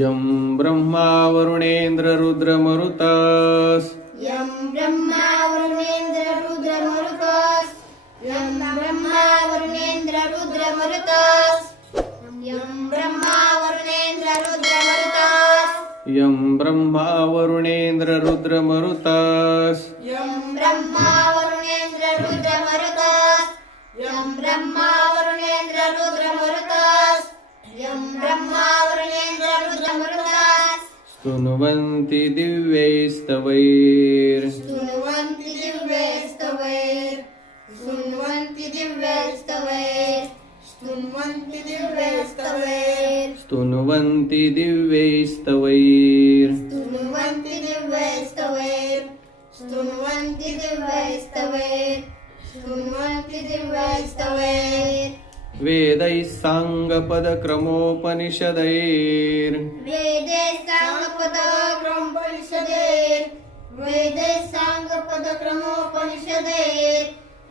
यं ब्रह्मा वरुणेन्द्र रुद्रमरुतस् यं ब्रह्मा वरुणेन्द्र रुद्रमरुतस् यं ब्रह्मा वरुणेन्द्र रुद्रमरुतस् यं ब्रह्मा वरुणेन्द्र रुद्रमरुतस् यं ब्रह्मा वरुणेन्द्र रुद्रमरुतस् यं ब्रह्मा वरुणेन्द्र रुद्रमरुतस् यं ब्रह्मा वरुणेन्द्र रुद्रमरुतस् यं ब्रह्मा वरुणेन्द्र रुद्रमरुतस् स्तुन्वन्ति दिव्यैस्तवैर् स्तुन्वन्ति दिव्यैस्तवैर् स्तुन्वन्ति दिव्यैस्तवैर् स्तुन्वन्ति दिव्यैस्तवैर् स्तुन्वन्ति दिव्यैस्तवैर् स्तुन्वन्ति दिव्यैस्तवैर् स्तुन्वन्ति दिव्यैस्तवैर् स्तुन्वन्ति दिव्यैस्तवैर् वेदैः साङ्गपदक्रमोपनिषदैर् वेदे साङ्गपदक्रमोपनिषदैर् वेदे साङ्गपदक्रमोपनिषदैर्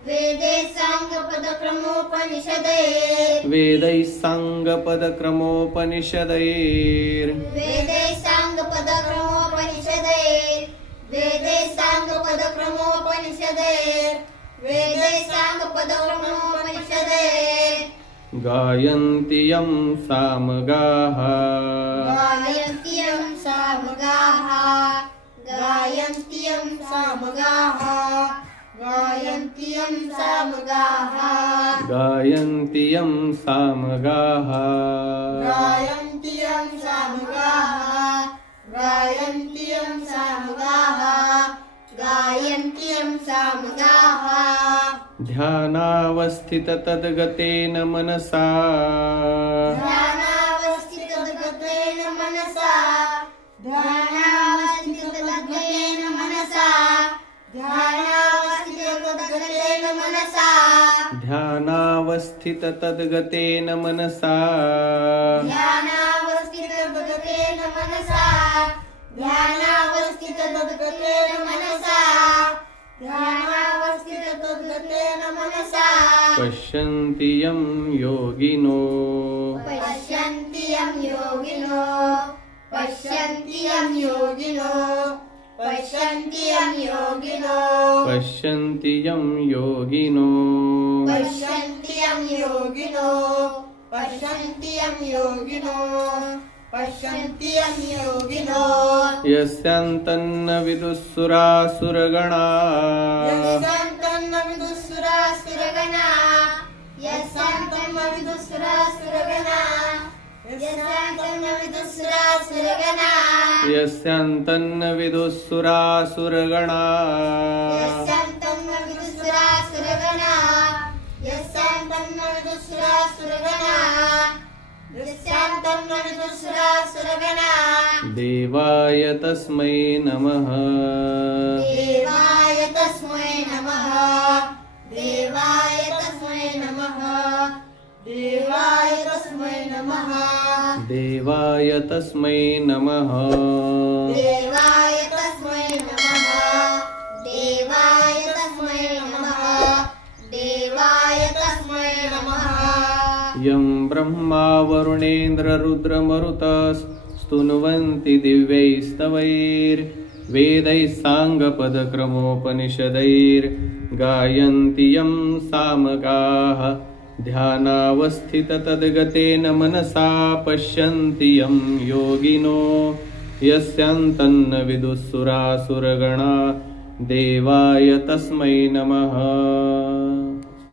वेदे साङ्गपदक्रमोपनिषदैर् वेदैः साङ्गपदक्रमोपनिषदैर् वेदे साङ्गपदक्रमोपनिषदैर् वेदे साङ्गपदक्रमोपनिषदैर् वेदे साङ्गपदक्रमोपनिषदैर् गायन्ति यं सामगाः गायन्ति यं सामगाः गायन्ति यं सामगाः गायन्ति यं सामगाः गायन्ति यं सामगाः गायन्ति यं सामगाः गायन्ति यं सामगाः गायन्ति यं सामगाः ध्यानावस्थिततद्गतेन मनसा ध्यानावस्थितगतेन मनसा ध्यानावस्थितगतेन मनसा ध्यानावस्थितगतेन मनसा ध्यानावस्थिततद्गतेन मनसा ध्यानावस्थितगतेन मनसा ध्यानावस्थितगतेन मनसा ध्यानावस्थितगतेन मनसा पश्यन्ति यं योगिनो पश्यन्ति यं योगिनो पश्यन्ति यं योगिनो पश्यन्ति यं योगिनो पश्यन्ति यं योगिनो पश्यन्ति यं योगिनो पश्यन्ति यं योगिनो पश्यन्ति यं योगिनो यस्यान्तन्न विदुःसुरासुरगणा यस्यान्तन्न विदुःसुरासुरगणा यस्यान्तन्न विदुःसुरासुरगणा यस्यान्तन्न विदुःसुरासुरगणा यस्यान्तन्न विदुःसुरासुरगणा यस्यान्तन्न विदुःसुरासुरगणा यस्यान्तन्न विदुःसुरासुरगणा यस्यान्तन्न विदुःसुरासुरगणा देवाय तस्मै नमः देवाय तस्मै नमः देवाय तस्मै नमः देवाय तस्मै नमः देवाय तस्मै नमः देवाय तस्मै नमः देवाय तस्मै नमः देवाय तस्मै नमः यं ब्रह्मा वरुणेन्द्र रुद्रमरुतस् स्तुन्वन्ति दिव्यैस्तवैर्वेदैः साङ्गपदक्रमोपनिषदैर्गायन्ति यं सामगाः ध्यानावस्थिततद्गतेन मनसा पश्यन्ति यं योगिनो यस्यान्तन्न विदुःसुरासुरगणा देवाय तस्मै नमः।